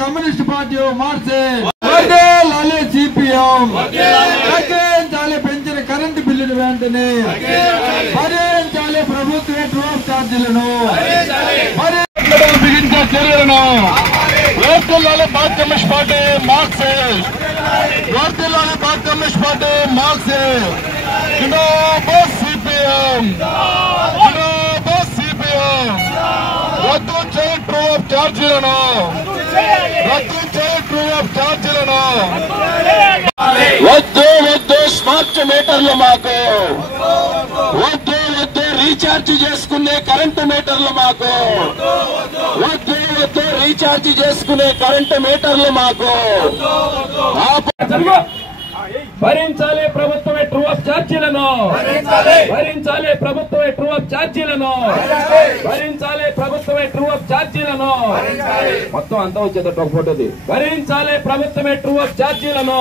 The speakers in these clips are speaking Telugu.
कम्युनिस्ट पार्टी मार्चे लाले सीपीएम चाले पेंచిన కరెంటు బిల్లులు వెంటనే భరించాలి ప్రభుత్వ డ్రాప్ ఛార్జీలను బిగించే చర్యలను వర్ధిల్లాలి భారత కమ్యూనిస్ట్ పార్టీ మార్క్సిస్ట్ వర్ధిల్లాలి భారత కమ్యూనిస్ట్ పార్టీ మార్క్సిస్ట్ జిందాబాద్ సిపిఎం జిందాబాద్ సిపిఎం రద్దు చేయి డ్రాప్ ఛార్జీలను రద్దు చేయి డ్రాప్ ఛార్జీలను వద్దు వద్దు స్మార్ట్ మీటర్లు మాకు వద్దు వద్దు రీఛార్జ్ చేసుకునే కరెంటు మీటర్లు మాకు వద్దు వద్దు రీఛార్జ్ చేసుకునే కరెంటు మీటర్లు మాకు భరించాలి ప్రభుత్వమే ట్రూ ఆఫ్ ఛార్జీలను భరించాలి ప్రభుత్వమే ట్రూ ఆఫ్ ఛార్జీలను భరించాలి ప్రభుత్వమే ట్రూ ఆఫ్ ఛార్జీలను మొత్తం అంతా వచ్చేటట్టు ఒక ఫోటోది భరించాలి ప్రభుత్వమే ట్రూ ఆఫ్ ఛార్జీలను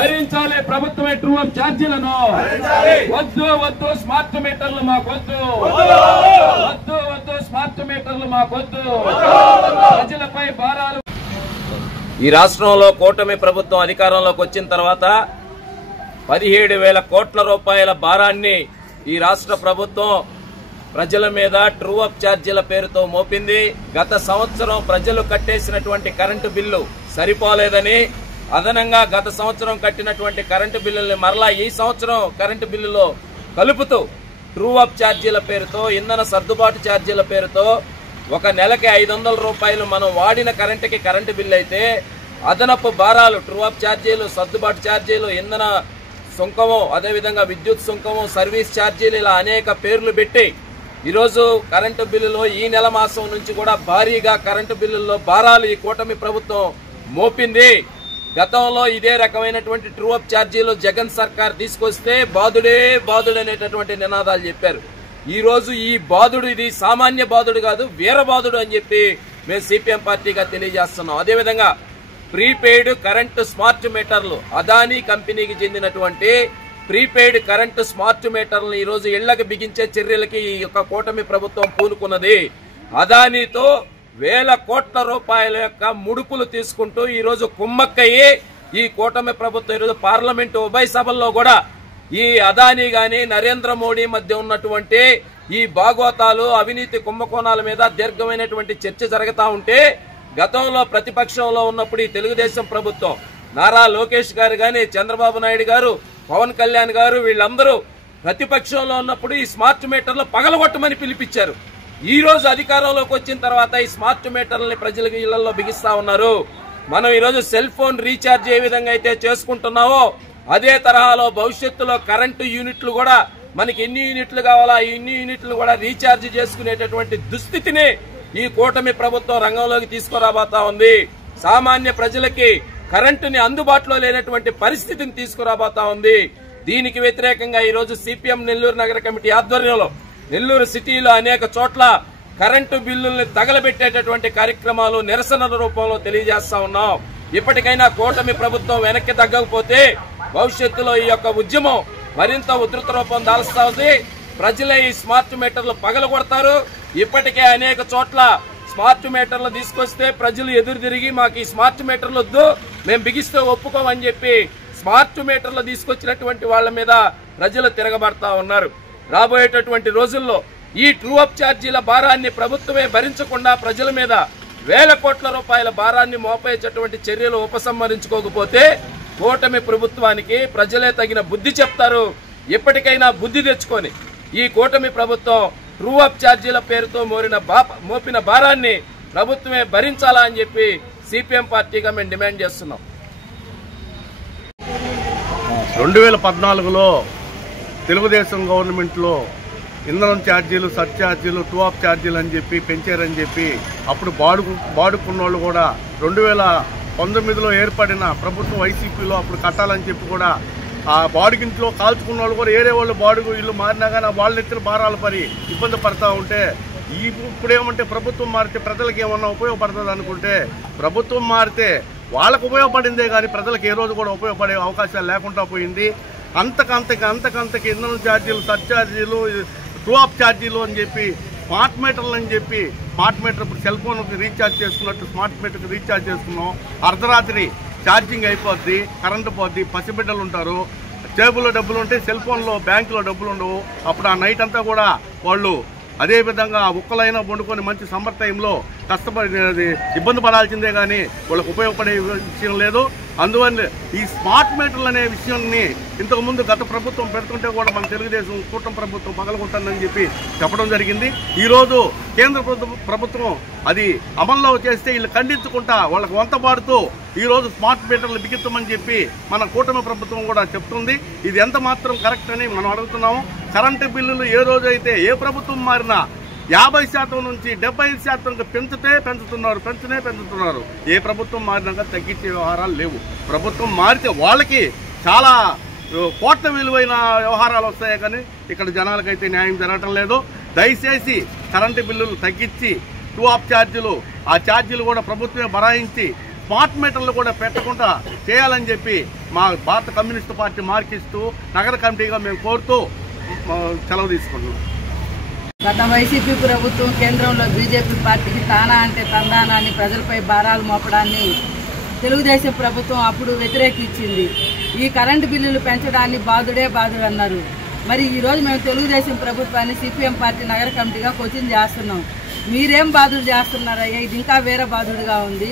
భరించాలి ప్రభుత్వమే ట్రూ ఆఫ్ ఛార్జీలను వద్దు వద్దు స్మార్ట్ మీటర్లు మాకొద్దు వద్దు వద్దు స్మార్ట్ మీటర్లు మాకొద్దు ప్రజలపై భారాలు ఈ రాష్ట్రంలో కూటమి ప్రభుత్వం అధికారంలోకి వచ్చిన తర్వాత 17,000 కోట్ల రూపాయల భారాన్ని ఈ రాష్ట్ర ప్రభుత్వం ప్రజల మీద ట్రూ అప్ ఛార్జీల పేరుతో మోపింది. గత సంవత్సరం ప్రజలు కట్టేసినటువంటి కరెంటు బిల్లు సరిపోలేదని అదనంగా గత సంవత్సరం కట్టినటువంటి కరెంటు బిల్లుల్ని మరలా ఈ సంవత్సరం కరెంటు బిల్లులో కలుపుతూ ట్రూ అప్ ఛార్జీల పేరుతో ఇంధన సర్దుబాటు ఛార్జీల పేరుతో ఒక నెలకి 500 రూపాయలు మనం వాడిన కరెంటుకి కరెంటు బిల్లు అయితే అదనపు భారాలు ట్రూ అప్ ఛార్జీలు సర్దుబాటు ఛార్జీలు ఇంధన సుంకము అదేవిధంగా విద్యుత్ సుంకము సర్వీస్ ఛార్జీలు ఇలా అనేక పేర్లు పెట్టి ఈరోజు కరెంటు బిల్లులో ఈ నెల మాసం నుంచి కూడా భారీగా కరెంటు బిల్లుల్లో భారాలు ఈ కూటమి ప్రభుత్వం మోపింది. గతంలో ఇదే రకమైనటువంటి ట్రూ అప్ ఛార్జీలు జగన్ సర్కార్ తీసుకొస్తే బాదుడే బాదుడు అనేటటువంటి నినాదాలు చెప్పారు. ఈ రోజు ఈ బాదుడు ఇది సామాన్య బాదుడు కాదు వీర బాదుడు అని చెప్పి మేము సిపిఎం పార్టీగా తెలియజేస్తున్నాం. అదేవిధంగా ప్రీపెయిడ్ కరెంటు స్మార్ట్ మీటర్లు అదానీ కంపెనీకి చెందినటువంటి ప్రీపెయిడ్ కరెంటు స్మార్ట్ మీటర్లను ఈ రోజు ఇళ్లకు బిగించే చర్యలకి ఈ యొక్క కూటమి ప్రభుత్వం పూనుకున్నది. అదానీతో 1,000 కోట్ల రూపాయల యొక్క ముడుపులు తీసుకుంటూ ఈ రోజు కుమ్మక్కయ్యి ఈ కూటమి ప్రభుత్వం ఈరోజు పార్లమెంటు ఉభయ సభల్లో కూడా ఈ అదానీ గాని నరేంద్ర మోడీ మధ్య ఉన్నటువంటి ఈ భాగవతాలు అవినీతి కుంభకోణాల మీద దీర్ఘమైనటువంటి చర్చ జరుగుతా ఉంటే గతంలో ప్రతిపక్షంలో ఉన్నప్పుడు ఈ తెలుగుదేశం ప్రభుత్వం నారా లోకేష్ గారు గాని చంద్రబాబు నాయుడు గారు పవన్ కళ్యాణ్ గారు వీళ్ళందరూ ప్రతిపక్షంలో ఉన్నప్పుడు ఈ స్మార్ట్ మీటర్లు పగలగొట్టమని పిలిపించారు. ఈ రోజు అధికారంలోకి వచ్చిన తర్వాత ఈ స్మార్ట్ మీటర్లని ప్రజలకు ఇళ్లలో బిగిస్తా ఉన్నారు. మనం ఈ రోజు సెల్ ఫోన్ రీఛార్జ్ ఏ విధంగా అయితే చేసుకుంటున్నామో అదే తరహాలో భవిష్యత్తులో కరెంటు యూనిట్లు కూడా మనకి ఎన్ని యూనిట్లు కావాలా ఇన్ని యూనిట్లు కూడా రీఛార్జ్ చేసుకునేటటువంటి దుస్థితిని ఈ కూటమి ప్రభుత్వం రంగంలోకి తీసుకురాబోతా ఉంది. సామాన్య ప్రజలకి కరెంటుని అందుబాటులో లేనటువంటి పరిస్థితిని తీసుకురాబోతా ఉంది. దీనికి వ్యతిరేకంగా ఈ రోజు సిపిఎం నెల్లూరు నగర కమిటీ ఆధ్వర్యంలో నెల్లూరు సిటీలో అనేక చోట్ల కరెంటు బిల్లుల్ని తగలబెట్టేటటువంటి కార్యక్రమాలు నిరసన రూపంలో తెలియజేస్తా ఉన్నాం. ఇప్పటికైనా కూటమి ప్రభుత్వం వెనక్కి తగ్గకపోతే భవిష్యత్తులో ఈ యొక్క ఉద్యమం మరింత ఉధృత రూపం దాల్స్తా ఉంది. ప్రజలే ఈ స్మార్ట్ మీటర్లు పగలగొడతారు. ఇప్పటికే అనేక చోట్ల స్మార్ట్ మీటర్లు తీసుకొస్తే ప్రజలు ఎదురు తిరిగి మాకు ఈ స్మార్ట్ మీటర్లు వద్దు మేము బిగిస్తే ఒప్పుకోమని చెప్పి స్మార్ట్ మీటర్లు తీసుకొచ్చినటువంటి వాళ్ళ మీద ప్రజలు తిరగబడతా ఉన్నారు. రాబోయేటటువంటి రోజుల్లో ఈ ట్రూ అప్ ఛార్జీల భారాన్ని ప్రభుత్వమే భరించకుండా ప్రజల మీద 1,000 కోట్ల రూపాయల భారాన్ని మోపేటటువంటి చర్యలు ఉపసంహరించుకోకపోతే కూటమి ప్రభుత్వానికి ప్రజలే తగిన బుద్ధి చెప్తారు. ఇప్పటికైనా బుద్ధి తెచ్చుకొని ఈ కూటమి ప్రభుత్వం ట్రూ అప్ ఛార్జీల పేరుతో మోపిన భారాన్ని ప్రభుత్వమే భరించాలా అని చెప్పి సిపిఎం పార్టీగా మేము డిమాండ్ చేస్తున్నాం. 2014లో తెలుగుదేశం గవర్నమెంట్లో ఇంధనం ఛార్జీలు సర్ఛార్జీలు ట్రూ అప్ ఛార్జీలు అని చెప్పి పెంచారని చెప్పి అప్పుడు బాడుకున్న వాళ్ళు కూడా 2019లో ఏర్పడిన ప్రభుత్వం వైసీపీలో అప్పుడు కట్టాలని చెప్పి కూడా ఆ బాడుగింట్లో కాల్చుకున్న వాళ్ళు కూడా ఏరే వాళ్ళు బాడుగు ఇల్లు మారినా కానీ వాళ్ళ ఎత్తున భారాలు పడి ఇబ్బంది పడతా ఉంటే ఇప్పుడేమంటే ప్రభుత్వం మారితే ప్రజలకు ఏమన్నా ఉపయోగపడుతుంది అనుకుంటే ప్రభుత్వం మారితే వాళ్ళకు ఉపయోగపడిందే కానీ ప్రజలకు ఏ రోజు కూడా ఉపయోగపడే అవకాశాలు లేకుండా పోయింది. అంతకంతకి ఇంధనం ఛార్జీలు సర్ఛార్జీలు ట్రూ అప్ ఛార్జీలు అని చెప్పి స్మార్ట్ మీటర్లు అని చెప్పి స్మార్ట్ మీటర్ ఇప్పుడు సెల్ ఫోన్కి రీఛార్జ్ చేసుకున్నట్టు స్మార్ట్ మీటర్కి రీఛార్జ్ చేసుకున్నాం. అర్ధరాత్రి ఛార్జింగ్ అయిపోద్ది, కరెంటు పోద్ది, పసిబిడ్డలు ఉంటారు, జేబులో డబ్బులు ఉంటే సెల్ ఫోన్లో బ్యాంకులో డబ్బులు ఉండవు. అప్పుడు ఆ నైట్ అంతా కూడా వాళ్ళు అదేవిధంగా ఉక్కలైనా వండుకొని మంచి సమ్మర్ టైంలో కష్టపడి ఇబ్బంది పడాల్సిందే కానీ వాళ్ళకు ఉపయోగపడే విషయం లేదు. అందువల్ల ఈ స్మార్ట్ మీటర్లు అనే విషయాన్ని ఇంతకుముందు గత ప్రభుత్వం పెడుతుంటే కూడా మన తెలుగుదేశం కూటమి ప్రభుత్వం పగలగొట్టిందని చెప్పి చెప్పడం జరిగింది. ఈరోజు కేంద్ర ప్రభుత్వం అది అమల్లో చేస్తే వీళ్ళు ఖండించుకుంటా వాళ్ళకు వంతపాడుతూ ఈరోజు స్మార్ట్ మీటర్లు బిగించమని చెప్పి మన కూటమి ప్రభుత్వం కూడా చెప్తుంది. ఇది ఎంత మాత్రం కరెక్ట్ అని మనం అడుగుతున్నాము. కరెంటు బిల్లులు ఏ రోజైతే ఏ ప్రభుత్వం మారినా 50% నుంచి 75% పెంచుతున్నారు. ఏ ప్రభుత్వం మారినాక తగ్గించే వ్యవహారాలు లేవు. ప్రభుత్వం మారితే వాళ్ళకి చాలా కోట్ల విలువైన వ్యవహారాలు వస్తాయి కానీ ఇక్కడ జనాలకైతే న్యాయం జరగటం లేదు. దయచేసి కరెంటు బిల్లులు తగ్గించి 2 ఛార్జీలు ఆ ఛార్జీలు కూడా ప్రభుత్వమే బరాయించి స్మార్ట్ మీటర్లు కూడా పెట్టకుండా చేయాలని చెప్పి మా భారత కమ్యూనిస్టు పార్టీ మార్కిస్తూ నగర కమిటీగా మేము కోరుతూ సెలవు తీసుకుంటున్నాం. గత వైసీపీ ప్రభుత్వం కేంద్రంలో బీజేపీ పార్టీకి తానా అంటే తందానా అని ప్రజలపై భారాలు మోపడాన్ని తెలుగుదేశం ప్రభుత్వం అప్పుడు వ్యతిరేకించింది. ఈ కరెంటు బిల్లులు పెంచడాన్ని బాధుడే అన్నారు. మరి ఈరోజు మేము తెలుగుదేశం ప్రభుత్వాన్ని సిపిఎం పార్టీ నగర కమిటీగా క్వశ్చన్ చేస్తున్నాం. మీరేం బాధుడు చేస్తున్నారయ్యా? ఇది ఇంకా వేరే బాధుడుగా ఉంది.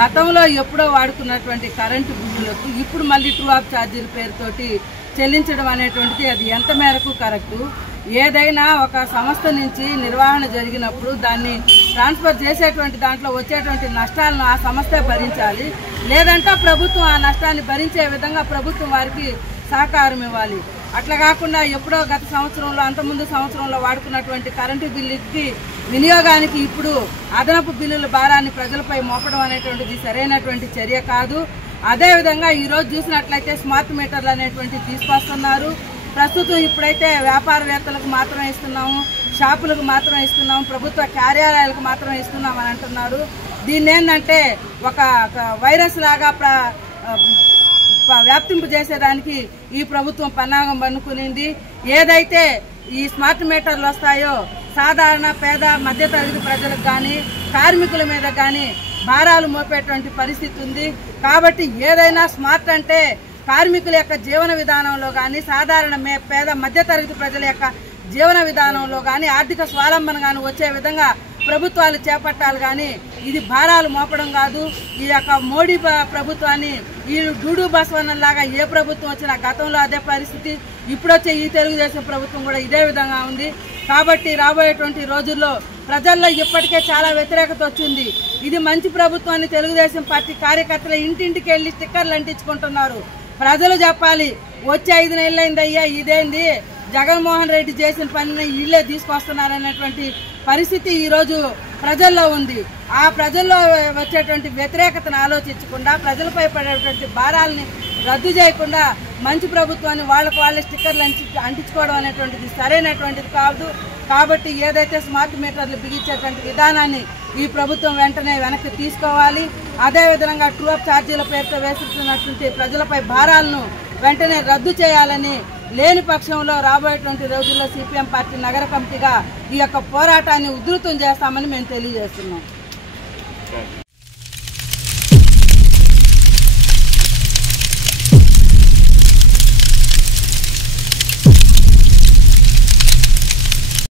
గతంలో ఎప్పుడో వాడుకున్నటువంటి కరెంటు బిల్లులకు ఇప్పుడు మళ్ళీ ట్రూ ఆఫ్ ఛార్జీల పేరుతోటి చెల్లించడం అనేటువంటిది అది ఎంత మేరకు కరెక్టు? ఏదైనా ఒక సంస్థ నుంచి నిర్వహణ జరిగినప్పుడు దాన్ని ట్రాన్స్ఫర్ చేసేటువంటి దాంట్లో వచ్చేటువంటి నష్టాలను ఆ సంస్థే భరించాలి. లేదంటే ప్రభుత్వం ఆ నష్టాన్ని భరించే విధంగా ప్రభుత్వం వారికి సహకారం ఇవ్వాలి. అట్లా కాకుండా ఎప్పుడో గత సంవత్సరంలో అంతకుముందు సంవత్సరంలో వాడుకున్నటువంటి కరెంటు బిల్లుకి వినియోగానికి ఇప్పుడు అదనపు బిల్లుల భారాన్ని ప్రజలపై మోపడం అనేటువంటిది సరైనటువంటి చర్య కాదు. అదేవిధంగా ఈరోజు చూసినట్లయితే స్మార్ట్ మీటర్లు అనేటువంటివి తీసుకొస్తున్నారు. ప్రస్తుతం ఇప్పుడైతే వ్యాపారవేత్తలకు మాత్రమే ఇస్తున్నాము, షాపులకు మాత్రమే ఇస్తున్నాము, ప్రభుత్వ కార్యాలయాలకు మాత్రమే ఇస్తున్నాం అని అంటున్నారు. దీన్ని ఏంటంటే ఒక వైరస్ లాగా వ్యాప్తింపు చేసేదానికి ఈ ప్రభుత్వం పన్నాగం పన్నుకునింది. ఏదైతే ఈ స్మార్ట్ మీటర్లు వస్తాయో సాధారణ పేద మధ్యతరగతి ప్రజలకు కానీ కార్మికుల మీద కానీ భారాలు మోపేటువంటి పరిస్థితి ఉంది. కాబట్టి ఏదైనా స్మార్ట్ అంటే కార్మికుల యొక్క జీవన విధానంలో కానీ సాధారణ పేద మధ్యతరగతి ప్రజల యొక్క జీవన విధానంలో కానీ ఆర్థిక స్వావలంబన కానీ వచ్చే విధంగా ప్రభుత్వాలు చేపట్టాలి. కానీ ఇది భారాలు మోపడం కాదు. ఈ యొక్క మోడీ ప్రభుత్వాన్ని వీళ్ళు డూడు బసవన్నలాగా ఏ ప్రభుత్వం వచ్చినా గతంలో అదే పరిస్థితి, ఇప్పుడు వచ్చే ఈ తెలుగుదేశం ప్రభుత్వం కూడా ఇదే విధంగా ఉంది. కాబట్టి రాబోయేటువంటి రోజుల్లో ప్రజల్లో ఇప్పటికే చాలా వ్యతిరేకత వచ్చింది. ఇది మంచి ప్రభుత్వాన్ని తెలుగుదేశం పార్టీ కార్యకర్తలు ఇంటింటికి వెళ్లి స్టిక్కర్లు అంటించుకుంటున్నారు. ప్రజలు చెప్పాలి, వచ్చే 5 నెలలైందయ్యా ఇదేంది జగన్మోహన్ రెడ్డి చేసిన పనిని వీళ్ళే తీసుకొస్తున్నారనేటువంటి పరిస్థితి ఈరోజు ప్రజల్లో ఉంది. ఆ ప్రజల్లో వచ్చేటువంటి వ్యతిరేకతను ఆలోచించకుండా ప్రజలపై పడేటువంటి భారాలని రద్దు చేయకుండా మంచి ప్రభుత్వాన్ని వాళ్ళకు వాళ్ళే స్టిక్కర్లు అంటించుకోవడం అనేటువంటిది సరైనటువంటిది కాదు. కాబట్టి ఏదైతే స్మార్ట్ మీటర్లు బిగించేటువంటి విధానాన్ని ఈ ప్రభుత్వం వెంటనే వెనక్కి తీసుకోవాలి. అదేవిధంగా ట్రూ ఆఫ్ ఛార్జీల పేరుతో వేస్తున్నటువంటి ప్రజలపై భారాలను వెంటనే రద్దు చేయాలని, లేని పక్షంలో రాబోయేటువంటి రోజుల్లో సిపిఎం పార్టీ నగర కమిటీగా ఈ యొక్క పోరాటాన్ని ఉధృతం చేస్తామని మేము తెలియజేస్తున్నాం.